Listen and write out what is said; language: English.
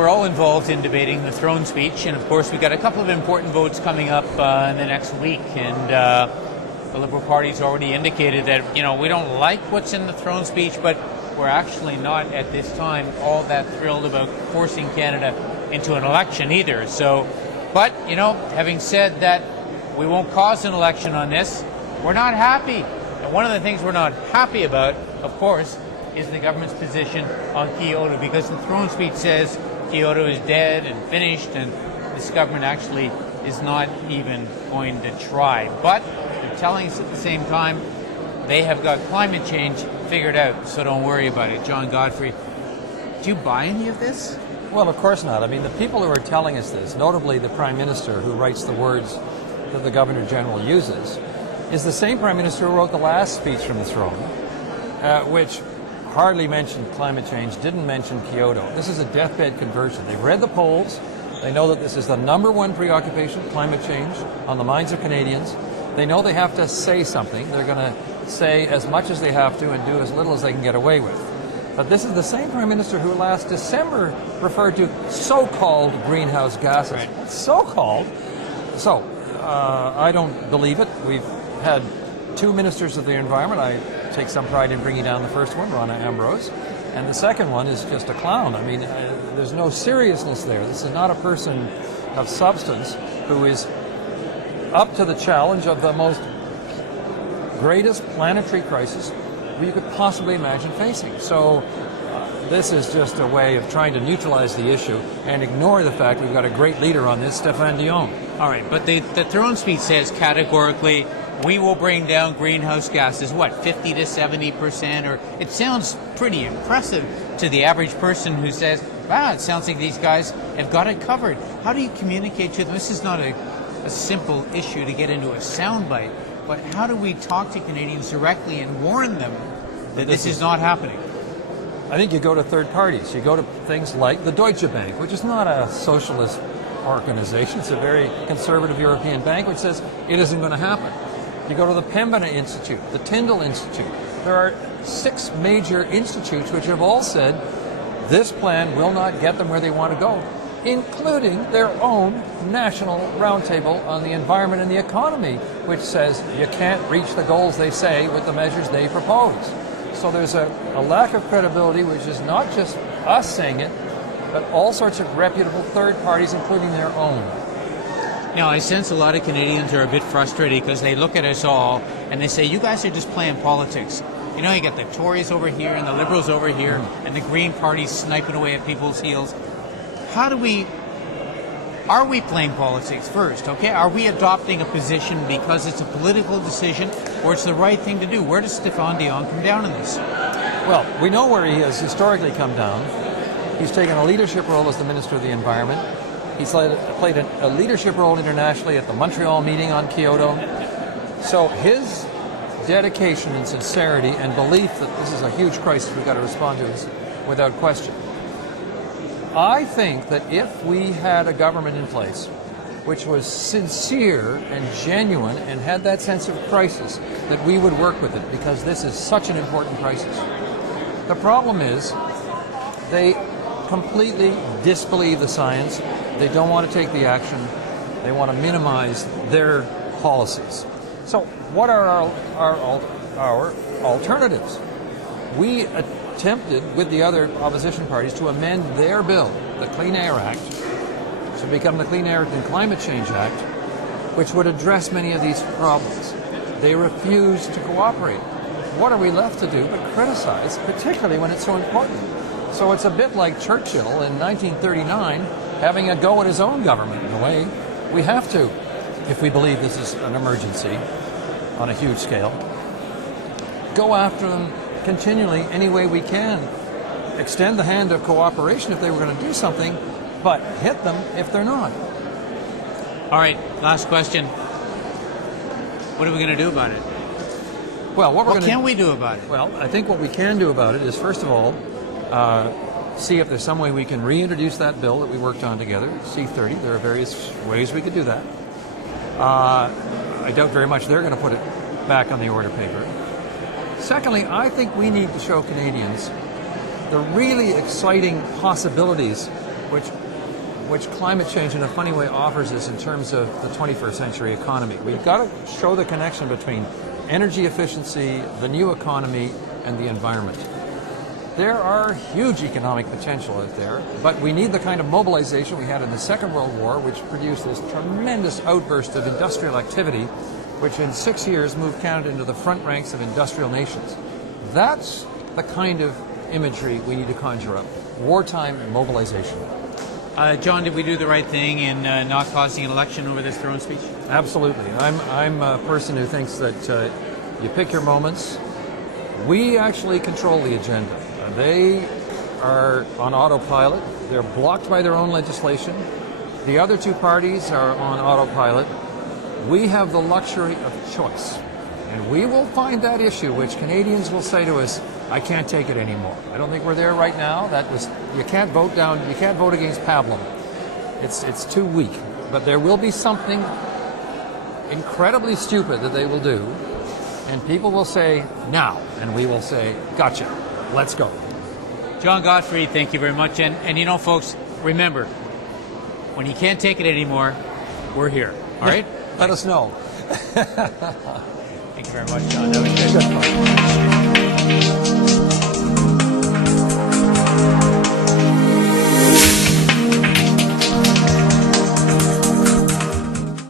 we're all involved in debating the throne speech, and of course we've got a couple of important votes coming up in the next week, and the Liberal Party's already indicated that, you know, we don't like what's in the throne speech, but we're actually not at this time all that thrilled about forcing Canada into an election either. So, but, you know, having said that, we won't cause an election on this. We're not happy. And one of the things we're not happy about, of course, is the government's position on Kyoto, because the throne speech says Kyoto is dead and finished, and this government actually is not even going to try. But they're telling us at the same time they have got climate change figured out, so don't worry about it. John Godfrey, do you buy any of this? Well, of course not. I mean, the people who are telling us this, notably the Prime Minister who writes the words that the Governor General uses, is the same Prime Minister who wrote the last speech from the throne, which hardly mentioned climate change, didn't mention Kyoto. This is a deathbed conversion. They've read the polls. They know that this is the #1 preoccupation, climate change, on the minds of Canadians. They know they have to say something. They're going to say as much as they have to and do as little as they can get away with. But this is the same Prime Minister who last December referred to so-called greenhouse gases. Right. So-called. So, I don't believe it. We've had 2 ministers of the environment. I take some pride in bringing down the first one, Rona Ambrose, and the second one is just a clown. I mean, there's no seriousness there. This is not a person of substance who is up to the challenge of the most greatest planetary crisis you could possibly imagine facing. So this is just a way of trying to neutralize the issue and ignore the fact we've got a great leader on this, Stephane Dion. All right, but the throne speech says categorically, we will bring down greenhouse gases, what, 50 to 70%? Or it sounds pretty impressive to the average person who says, wow, it sounds like these guys have got it covered. How do you communicate to them? This is not a simple issue to get into a soundbite, but how do we talk to Canadians directly and warn them that this is not happening? I think you go to third parties. You go to things like the Deutsche Bank, which is not a socialist organization. It's a very conservative European bank which says it isn't going to happen. You go to the Pembina Institute, the Tyndall Institute. There are 6 major institutes which have all said this plan will not get them where they want to go, including their own National Roundtable on the Environment and the Economy, which says you can't reach the goals they say with the measures they propose. So there's a lack of credibility, which is not just us saying it, but all sorts of reputable third parties, including their own. Now, I sense a lot of Canadians are a bit frustrated because they look at us all and they say, you guys are just playing politics. You know, you got the Tories over here and the Liberals over here and the Green Party sniping away at people's heels. Are we playing politics first, okay? Are we adopting a position because it's a political decision or it's the right thing to do? Where does Stephane Dion come down in this? Well, we know where he has historically come down. He's taken a leadership role as the Minister of the Environment. He's played a leadership role internationally at the Montreal meeting on Kyoto. So his dedication and sincerity and belief that this is a huge crisis we've got to respond to is without question. I think that if we had a government in place which was sincere and genuine and had that sense of crisis, that we would work with it, because this is such an important crisis. The problem is they completely disbelieve the science. They don't want to take the action. They want to minimize their policies. So what are our alternatives? We attempted with the other opposition parties to amend their bill, the Clean Air Act, to become the Clean Air and Climate Change Act, which would address many of these problems. They refused to cooperate. What are we left to do but criticize, particularly when it's so important? So it's a bit like Churchill in 1939 having a go at his own government in a way. We have to, if we believe this is an emergency on a huge scale, go after them continually any way we can. Extend the hand of cooperation if they were going to do something, but hit them if they're not. All right, last question. What are we going to do about it? Well, what can we do about it? Well, I think what we can do about it is, first of all, see if there's some way we can reintroduce that bill that we worked on together, C-30. There are various ways we could do that. I doubt very much they're going to put it back on the order paper. Secondly, I think we need to show Canadians the really exciting possibilities which climate change in a funny way offers us in terms of the 21st century economy. We've got to show the connection between energy efficiency, the new economy, and the environment. There are huge economic potential out there, but we need the kind of mobilization we had in the Second World War, which produced this tremendous outburst of industrial activity, which in 6 years moved Canada into the front ranks of industrial nations. That's the kind of imagery we need to conjure up. Wartime mobilization. John, did we do the right thing in not causing an election over this throne speech? Absolutely. I'm a person who thinks that you pick your moments. We actually control the agenda. They are on autopilot. They're blocked by their own legislation. The other two parties are on autopilot. We have the luxury of choice. And we will find that issue which Canadians will say to us, I can't take it anymore. I don't think we're there right now. You can't vote against pablum. It's too weak. But there will be something incredibly stupid that they will do, and people will say, now, and we will say, gotcha, let's go. John Godfrey, thank you very much. And you know, folks, remember, when you can't take it anymore, we're here. All right? Let us know. Thank you very much, John. That was good.